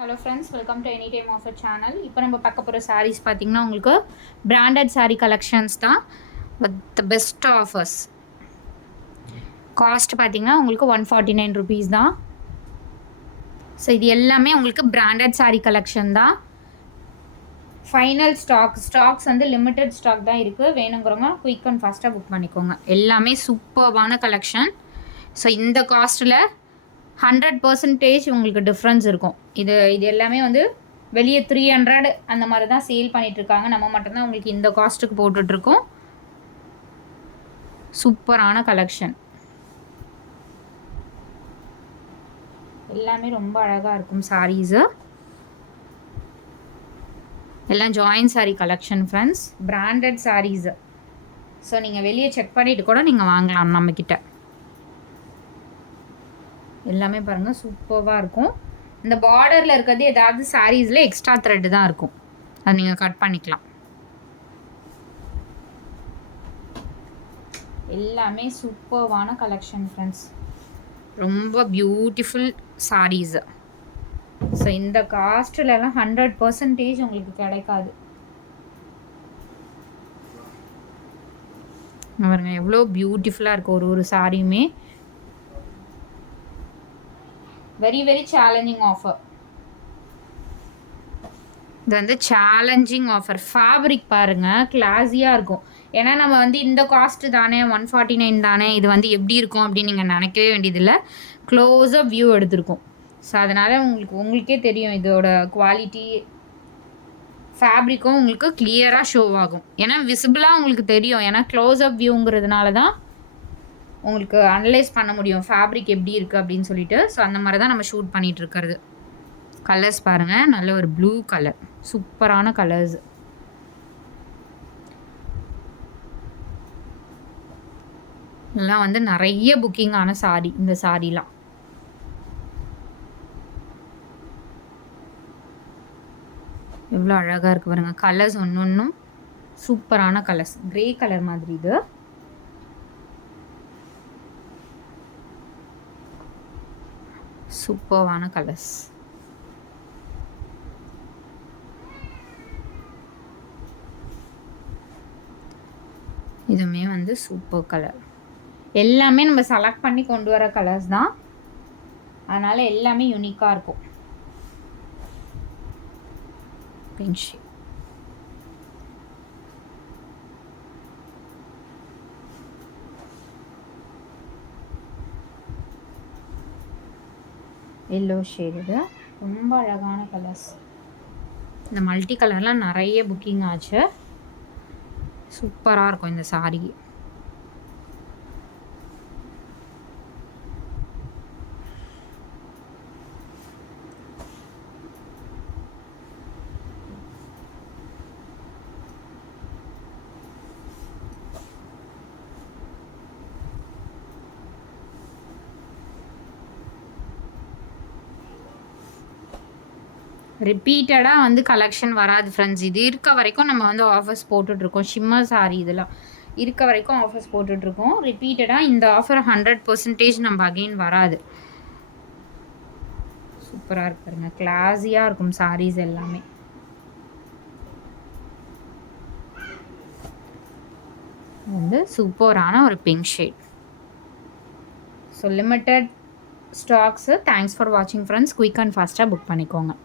Hello friends, welcome to any time offer channel. இப்போ நம்ம பார்க்க போகிற சாரீஸ் பார்த்தீங்கன்னா உங்களுக்கு பிராண்டட் சாரீ கலெக்ஷன்ஸ் தான் with the best offers. Cost பார்த்தீங்கன்னா உங்களுக்கு 149 ருபீஸ் தான். ஸோ இது எல்லாமே உங்களுக்கு பிராண்டட் சாரீ கலெக்ஷன் தான். ஃபைனல் ஸ்டாக்ஸ் வந்து லிமிட்டட் ஸ்டாக் தான் இருக்குது. வேணுங்கிறவங்க குயிக் அண்ட் ஃபாஸ்ட்டாக புக் பண்ணிக்கோங்க. எல்லாமே சூப்பர்வான கலெக்ஷன். ஸோ இந்த காஸ்ட்டில் 100% உங்களுக்கு டிஃப்ரென்ஸ் இருக்கும். இது எல்லாமே வந்து வெளியே 300 அந்த மாதிரி தான் சேல் பண்ணிகிட்ருக்காங்க. நம்ம மட்டும்தான் உங்களுக்கு இந்த காஸ்ட்டுக்கு போட்டுட்ருக்கோம். சூப்பரான கலெக்ஷன், எல்லாமே ரொம்ப அழகாக இருக்கும். சாரீஸு எல்லாம் join sari collection friends, branded saris. So நீங்கள் வெளியே செக் பண்ணிவிட்டு கூட நீங்கள் வாங்கலாம் நம்மக்கிட்ட. எல்லாமே பாருங்கள் சூப்பராக இருக்கும். இந்த பார்டரில் இருக்கிறது ஏதாவது சாரீஸில் எக்ஸ்ட்ரா த்ரெட்டு தான் இருக்கும், அது நீங்கள் கட் பண்ணிக்கலாம். எல்லாமே சூப்பர்வான கலெக்ஷன் ஃப்ரெண்ட்ஸ், ரொம்ப பியூட்டிஃபுல் சாரீஸு. ஸோ இந்த காஸ்ட்லலாம் 100% உங்களுக்கு கிடைக்காது. பாருங்க எவ்வளோ பியூட்டிஃபுல்லாக இருக்குது ஒரு சாரியுமே. Very very challenging offer. இது வந்து சேலஞ்சிங் ஆஃபர். ஃபேப்ரிக் பாருங்கள் கிளாஸியாக இருக்கும். ஏன்னா நம்ம வந்து இந்த காஸ்ட்டு தானே 149 தானே, இது வந்து எப்படி இருக்கும் அப்படின்னு நீங்கள் நினைக்கவே வேண்டியதில்லை. க்ளோஸாக வியூ எடுத்திருக்கும். ஸோ அதனால் உங்களுக்கே தெரியும் இதோட குவாலிட்டி. ஃபேப்ரிக்கும் உங்களுக்கு கிளியராக ஷோ ஆகும். ஏன்னா விசிபிளாக உங்களுக்கு தெரியும். ஏன்னா க்ளோஸ்அப் வியூங்கிறதுனால தான் உங்களுக்கு அனலைஸ் பண்ண முடியும் ஃபேப்ரிக் எப்படி இருக்குது அப்படின்னு சொல்லிட்டு. ஸோ அந்த மாதிரி தான் நம்ம ஷூட் பண்ணிகிட்டு இருக்கிறது. கலர்ஸ் பாருங்கள், நல்ல ஒரு ப்ளூ கலர், சூப்பரான கலர்ஸ். எல்லாம் வந்து நிறைய புக்கிங் ஆன சாரி. இந்த சாரீலாம் எவ்வளோ அழகாக இருக்குது பாருங்கள். கலர்ஸ் ஒன்றும் சூப்பரான கலர்ஸ். க்ரே கலர் மாதிரி இது. சூப்பர்வான கலர்ஸ். இதுவுமே வந்து சூப்பர் கலர். எல்லாமே நம்ம செலக்ட் பண்ணி கொண்டு வர கலர்ஸ் தான், அதனால் எல்லாமே யூனிக்காக இருக்கும். பிங்க் ஷேட், எல்லோ ஷேடு, ரொம்ப அழகான கலர்ஸ். இந்த மல்டி கலர்லாம் நிறைய புக்கிங் ஆச்சு. சூப்பராக இருக்கும் இந்த சாரீ. ரிப்பீட்டடாக வந்து கலெக்ஷன் வராது ஃப்ரெண்ட்ஸ். இது இருக்க வரைக்கும் நம்ம வந்து ஆஃபர்ஸ் போட்டுட்ருக்கோம். ஷிம்மர் சாரி இதெல்லாம் இருக்க வரைக்கும் ஆஃபர்ஸ் போட்டுட்ருக்கோம். ரிப்பீட்டடாக இந்த ஆஃபர் 100% நம்ம அகெயின் வராது. சூப்பராக இருக்கு பாருங்க, கிளாஸியாக இருக்கும் சாரீஸ் எல்லாமே. வந்து சூப்பரான ஒரு pink shade. So limited stocks. Thanks for வாட்சிங் ஃப்ரெண்ட்ஸ். குயிக் அண்ட் ஃபாஸ்ட்டாக புக் பண்ணிக்கோங்க.